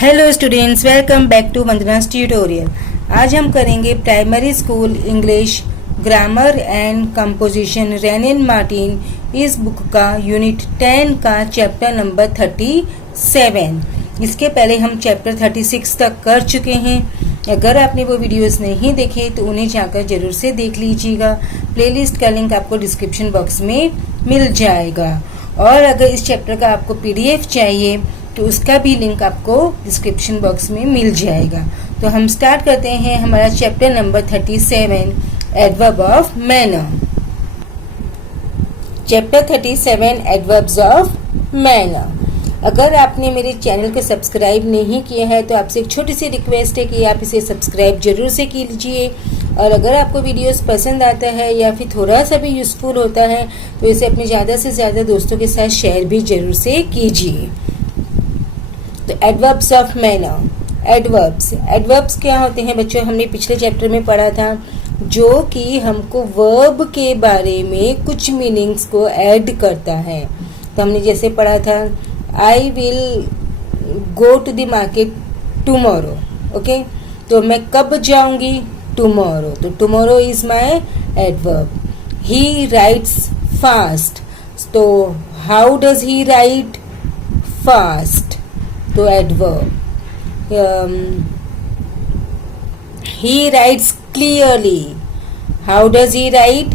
Hello students, welcome back to Vandana's tutorial. आज हम करेंगे primary school English grammar and composition Wren and Martin इस book का यूनिट 10 का चैप्टर नंबर 37। इसके पहले हम चैप्टर 36 तक कर चुके हैं। अगर आपने वो वीडियोस नहीं देखे तो उन्हें जाकर जरूर से देख लीजिएगा। प्लेलिस्ट का लिंक आपको डिस्क्रिप्शन बॉक्स में मिल जाएगा। और अगर इस चैप्टर का आपको पीडीएफ चाहिए तो उसका भी लिंक आपको डिस्क्रिप्शन बॉक्स में मिल जाएगा। तो हम स्टार्ट करते हैं हमारा chapter number 37, adverb of manner. Chapter 37, adverbs of manner. अगर आपने मेरे चैनल को सब्सक्राइब नहीं किया है तो आपसे एक छोटी सी रिक्वेस्ट है कि आप इसे सब्सक्राइब जरूर से कीजिए। और अगर आपको वीडियोस पसंद आता है या फिर थोड़ा सा भी यूजफुल होता है तो इसे अपने ज़्यादा से ज़्यादा दोस्तों के साथ शेयर भी जरूर से कीजिए। तो एडवर्ब्स ऑफ मैनर। एडवर्ब्स क्या होते हैं बच्चों? हमने पिछले चैप्टर में पढ़ा था, जो कि हमको वर्ब के बारे में कुछ मीनिंग्स को ऐड करता है। तो हमने जैसे पढ़ा था, I will go to the market tomorrow. Okay, तो मैं कब जाऊंगी? टुमारो। तो tomorrow is my adverb. He writes fast. तो how does he write? Fast. तो adverb. He writes clearly. How does he write?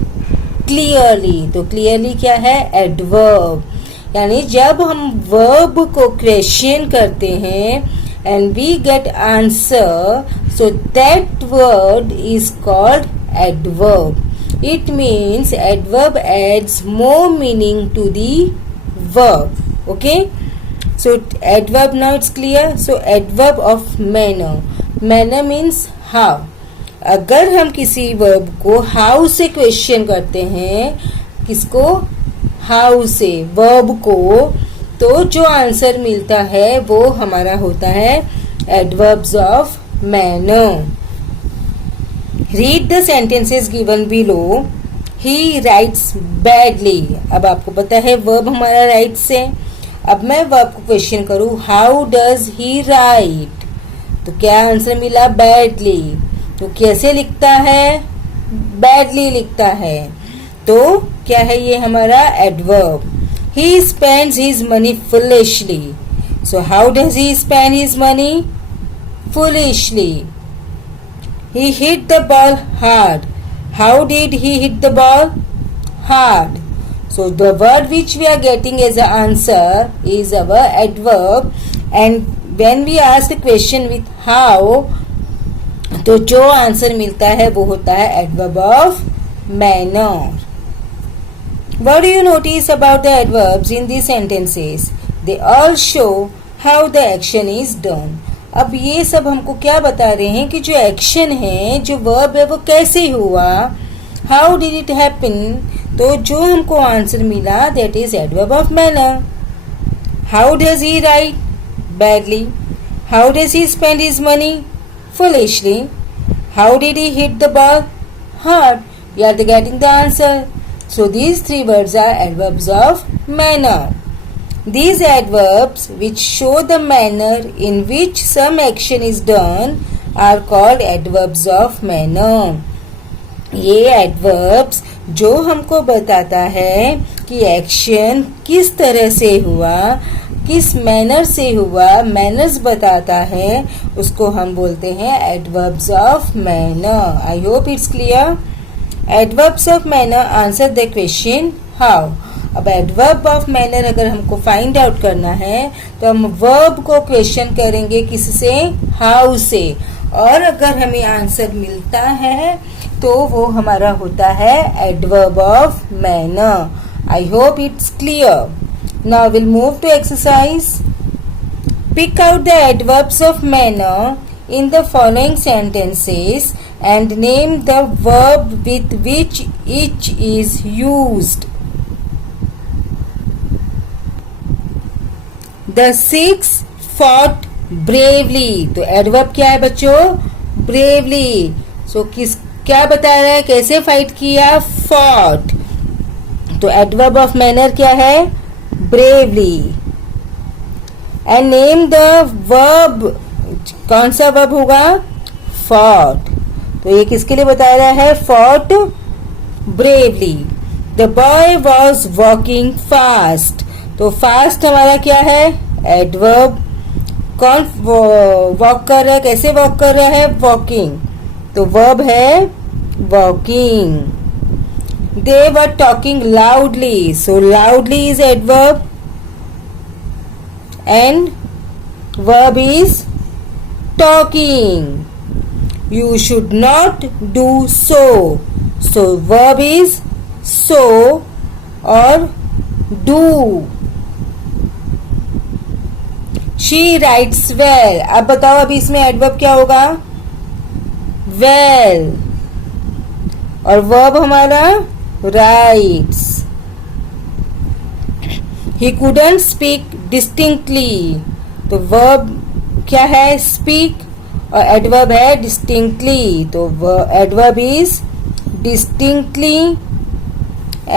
Clearly. तो क्लियरली क्या है? एडवर्ब। यानी जब हम वर्ब को क्वेश्चन करते हैं and we get answer, so that word is called adverb. It means adverb adds more meaning to the verb. Okay, so adverb, now it's clear. So adverb of manner. Manner means how. अगर हम किसी verb को how से question करते हैं, किसको? how से, verb को, तो जो आंसर मिलता है वो हमारा होता है adverbs of manner. Read the sentences given below. He writes badly. अब आपको पता है वर्ब हमारा राइट से। अब मैं वर्ब को क्वेश्चन करूं, हाउ डज ही राइट? तो क्या आंसर मिला? बैडली। तो कैसे लिखता है? बैडली लिखता है। तो क्या है ये हमारा adverb. He spends his money foolishly. So how does he spend his money? Foolishly. He hit the ball hard. How did he hit the ball? Hard. So the word which we are getting as an answer is our adverb, and when we ask the question with how, तो जो answer मिलता है वो होता है adverb of manner. What do you notice about the adverbs in these sentences? They all show how the action is done. अब ये सब हमको क्या बता रहे हैं कि जो एक्शन है, जो वर्ब है, वो कैसे हुआ? How did it happen? तो जो हमको आंसर मिला that is adverb of manner. How does he write? Badly. How does he spend his money? Foolishly. How did he hit the ball? Hard. You are getting the answer. So these three words are adverbs of manner. These adverbs which show the manner in which some action is done are called adverbs of manner. ये adverbs जो हमको बताता है कि action किस तरह से हुआ, किस मैनर से हुआ, मैनर्स बताता है, उसको हम बोलते हैं adverbs of manner. I hope it's clear. Adverbs of manner answer the question how. अब एडवर्ब ऑफ मैनर अगर हमको फाइंड आउट करना है तो हम वर्ब को क्वेश्चन करेंगे किससे? हाउ से। और अगर हमें आंसर मिलता है तो वो हमारा होता है adverb of manner. I hope it's clear. Now will move to exercise. Pick out the adverbs of manner in the following sentences and name the verb with which each is used. The six fought bravely. तो adverb क्या है बच्चों? Bravely. सो क्या बता रहा है? कैसे fight किया? फॉट। तो एडवर्ब ऑफ मैनर क्या है? Bravely. And name the verb, कौन सा वर्ब होगा? फॉट। तो ये किसके लिए बता रहा है? Fought bravely. The boy was walking fast. तो फास्ट हमारा क्या है? एडवर्ब। कौन वॉक कर रहा है? कैसे वॉक कर रहा है? वॉकिंग। तो वर्ब है walking. They were talking loudly. So loudly is adverb and verb is talking. You should not do so. So verb is so or do. She writes well. अब बताओ, अभी इसमें एडवर्ब क्या होगा? well. और verb हमारा writes. He couldn't speak distinctly. तो verb क्या है? speak और एडवर्ब है distinctly. तो adverb is distinctly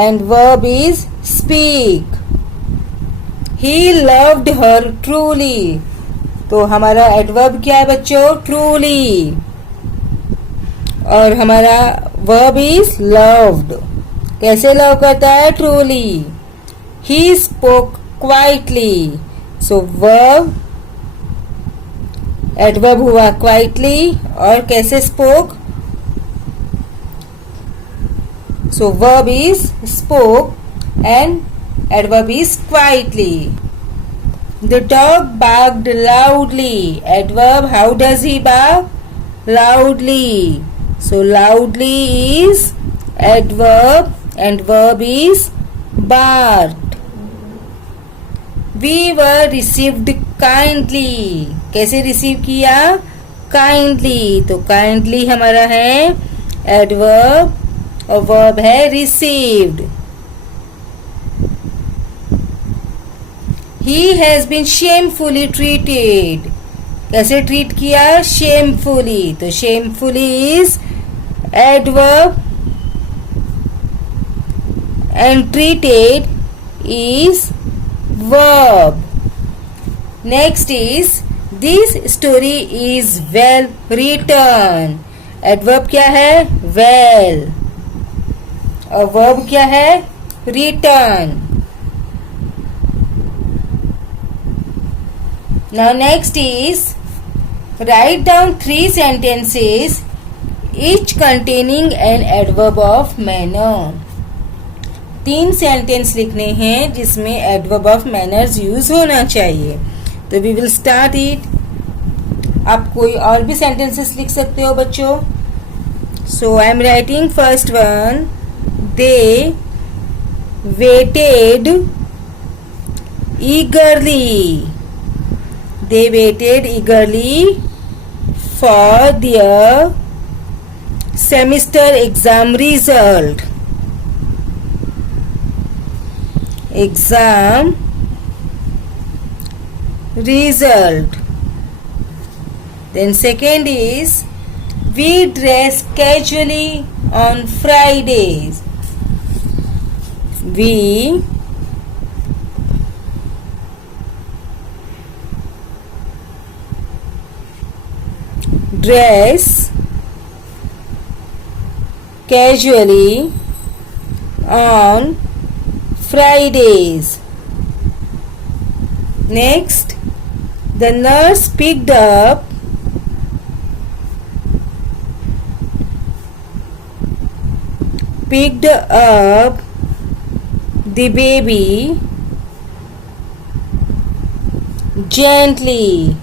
and verb is speak. He loved her truly. तो हमारा एडवर्ब क्या है बच्चों? truly. और हमारा वर्ब is loved. कैसे लव करता है? truly. He spoke quietly. So verb, adverb हुआ quietly और कैसे spoke? So verb is spoke and adverb is quietly. The dog barked loudly. Adverb, how does he bark? Loudly. So loudly is adverb and verb is barked. We were received kindly. कैसे receive किया? kindly. तो kindly हमारा है adverb और verb है received. He has been shamefully treated. कैसे treat किया? shamefully. तो shamefully is adverb and treated is verb. Next is this story is well written. Adverb क्या है? well और verb क्या है? written. Now next is write down 3 sentences each containing an adverb of manner. 3 sentence लिखने हैं जिसमें adverb of manners use होना चाहिए. तो वी विल स्टार्ट इट. आप कोई और भी सेंटेंसेस लिख सकते हो बच्चों. So I am writing first one. They waited eagerly. They waited eagerly for their semester exam result. exam result. Then second is we dress casually on Fridays. We dress casually on Fridays. Next, the nurse picked up the baby gently.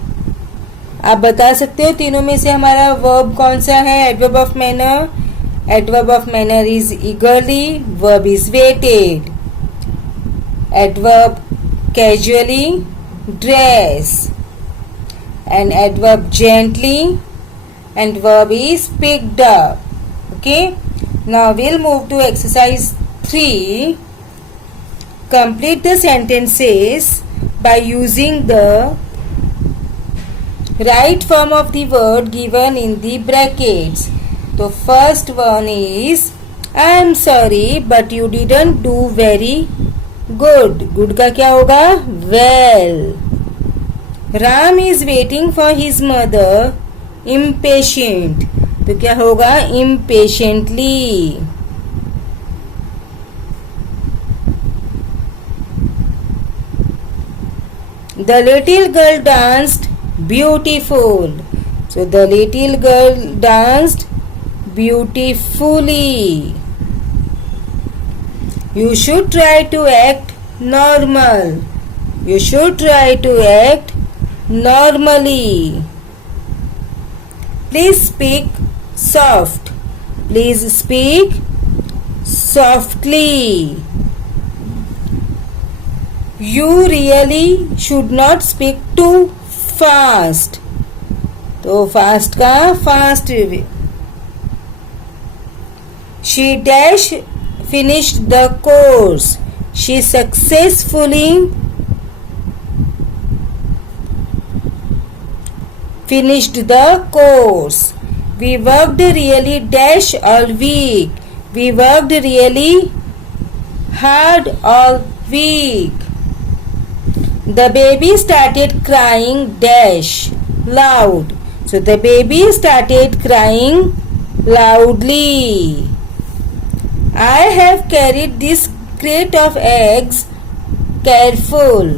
आप बता सकते हो तीनों में से हमारा verb कौन सा है? Adverb of manner. Adverb of manner is eagerly. Verb is waited. Adverb casually, dress, and adverb gently, and verb is picked up. Okay, now we'll move to exercise 3. Complete the sentences by using the right form of the word given in the brackets. So first one is I am sorry but you didn't do very good. Good का क्या होगा? Well. Ram is waiting for his mother impatient, तो क्या होगा? Impatiently. The little girl danced beautiful. So the little girl danced beautifully. You should try to act normal. You should try to act normally. Please speak soft. Please speak softly. You really should not speak too fast. तो fast का fast. She dash finished the course. She successfully finished the course. We worked really dash all week. We worked really hard all week. The baby started crying dash loud. So the baby started crying loudly. I have carried this crate of eggs careful.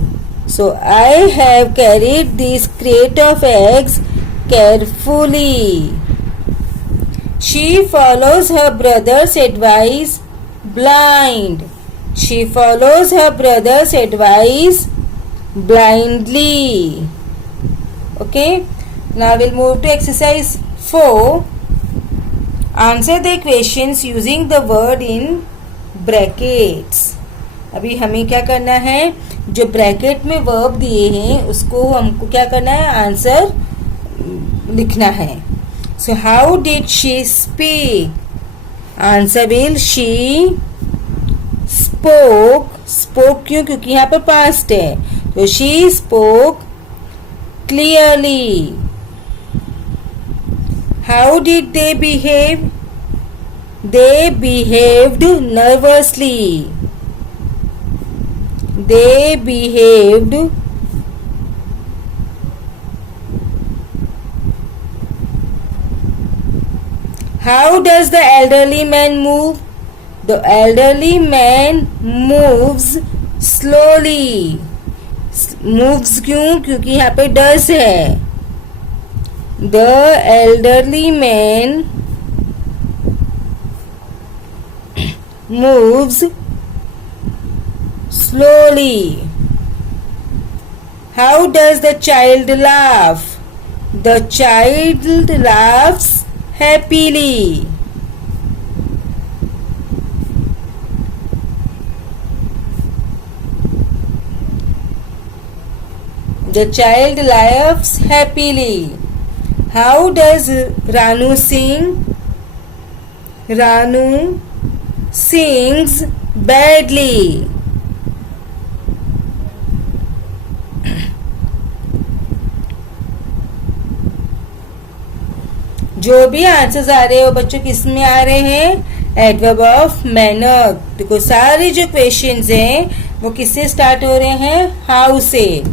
So I have carried this crate of eggs carefully. She follows her brother's advice blind. She follows her brother's advice blindly. Okay, now we'll move to exercise 4. Answer the questions using the word in brackets. अभी हमें क्या करना है? जो bracket में verb दिए हैं उसको हमको क्या करना है? आंसर लिखना है. So how did she speak? Answer will she spoke. Spoke क्यों? क्योंकि यहाँ पर past है. So she spoke clearly. How did they behave? They behaved nervously. They behaved How does the elderly man move? The elderly man moves slowly. Moves क्यों? क्योंकि यहाँ पे does है. The elderly man moves slowly. How does the child laugh? The child laughs happily. The child laughs happily. How does Ranu sing? Ranu sings badly. जो भी answers आ रहे हो बच्चों किस में आ रहे हैं? Adverb of manner. देखो सारे जो क्वेश्चंस हैं वो किससे स्टार्ट हो रहे हैं? How say.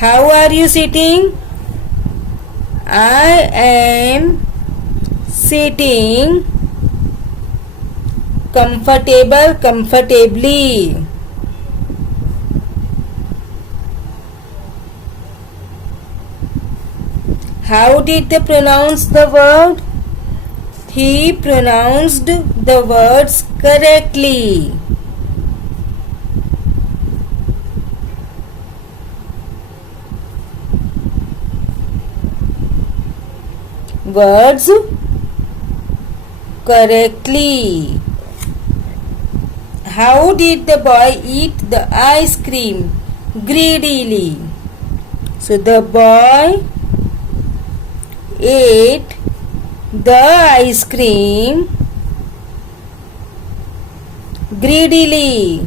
How are you sitting? I am sitting comfortably. How did they pronounce the word? He pronounced the words correctly. Words correctly. How did the boy eat the ice cream? Greedily. So the boy ate the ice cream greedily.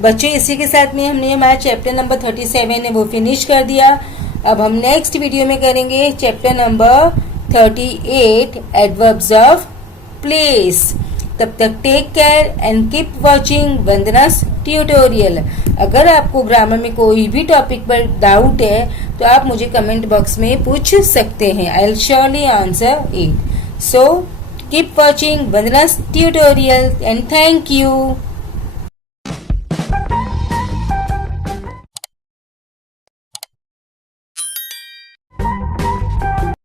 बच्चों इसी के साथ में हमने हमारा chapter number 37 है वो finish कर दिया. अब हम नेक्स्ट वीडियो में करेंगे chapter number 38 adverbs of place. तब तक take care and keep watching Vandana's tutorial. अगर आपको ग्रामर में कोई भी टॉपिक पर डाउट है तो आप मुझे कमेंट बॉक्स में पूछ सकते हैं। I will surely answer it. So keep watching Vandana's tutorial and thank you.